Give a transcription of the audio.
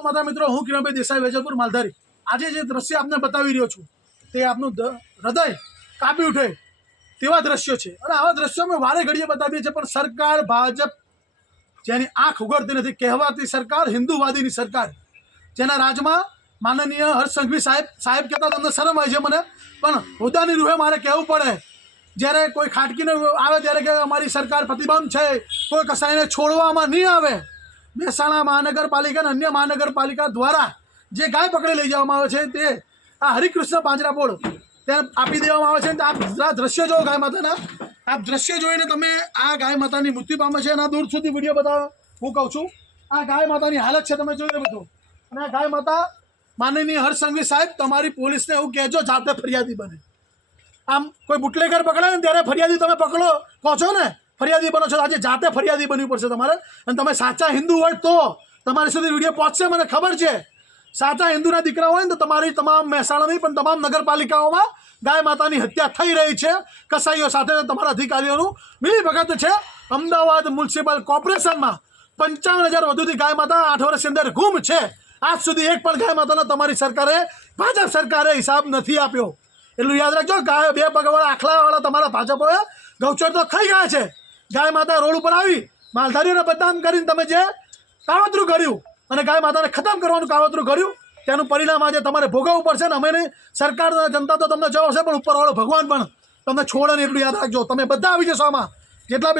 માતા મિત્રો, હું કિરણભાઈ દેસાઈ, વેજલપુર, માલધારી. આજે જે દ્રશ્ય આપને બતાવી રહ્યો છું તે આપનું હૃદય કાપી ઉઠે તેવા દ્રશ્યો છે. અને આવા દ્રશ્યો અમે વારે ઘડીએ બતાવીએ છીએ, પણ સરકાર ભાજપ જેની આંખ ઉઘડતી નથી, કહેવાતી સરકાર હિન્દુવાદીની સરકાર, જેના રાજમાં માનનીય હર્ષ સંઘવી સાહેબ કહેતા તમને શરમ આવે છે મને, પણ હોદ્દાની રૂહે મારે કહેવું પડે. જ્યારે કોઈ ખાટકીને આવે ત્યારે કે અમારી સરકાર પ્રતિબંધ છે, કોઈ કસાઈને છોડવામાં નહીં આવે. મહેસાણા મહાનગરપાલિકા અને અન્ય મહાનગરપાલિકા દ્વારા જે ગાય પકડી લઈ જવામાં આવે છે તે આ હરિકૃષ્ણ પાંજરાપોળ ત્યાં આપી દેવામાં આવે છે. આપ દ્રશ્ય જો ગાય માતાના, આપ દ્રશ્ય જોઈને તમે આ ગાય માતાની મૃત્યુ પામે છે અને દૂર સુધી વિડીયો બતાવો. હું કહું છું આ ગાય માતાની હાલત છે, તમે જોઈ બધું. અને આ ગાય માતા માનનીય હર્ષ સંઘવી સાહેબ, તમારી પોલીસને એવું કહેજો જાતે ફરિયાદી બને. આમ કોઈ બુટલેગર પકડે ને ત્યારે ફરિયાદી તમે પકડો કહો છો ને, ફરિયાદી બનો છો. આજે જાતે ફરિયાદી બનવું પડશે તમારે. અને તમે સાચા હિન્દુ હોય તો તમારી સુધી વિડીયો પહોંચશે, મને ખબર છે. સાચા હિન્દુના દીકરા હોય ને તો તમારી તમામ મહેસાણાની પણ તમામ નગરપાલિકાઓમાં ગાય માતાની હત્યા થઈ રહી છે. કસાઈઓ સાથે તમારા અધિકારીઓનું મિલીભગત છે. અમદાવાદ મ્યુનિસિપલ કોર્પોરેશનમાં 55,000 વધુથી ગાય માતા 8 વર્ષની અંદર ગુમ છે. આજ સુધી એક પણ ગાય માતાનો તમારી સરકારે, ભાજપ સરકારે હિસાબ નથી આપ્યો. એટલું યાદ રાખજો. ગાય બે પગવાળા આખલાવાળા તમારા ભાજપોએ ગૌચર તો ખાઈ ગયા છે. ગાય માતા રોડ ઉપર આવી માલધારીઓને બદનામ કરીને તમે જે કાવતરું કર્યું અને ગાય માતાને ખતમ કરવાનું કાવતરું કર્યું, તેનું પરિણામ આજે તમારે ભોગવવું પડશે. ને અમે સરકાર જનતા તો તમને જવાબ છે, પણ ઉપરવાળો ભગવાન પણ તમને છોડે ને, એટલું યાદ રાખજો. તમે બધા આવી જશો આમાં, જેટલા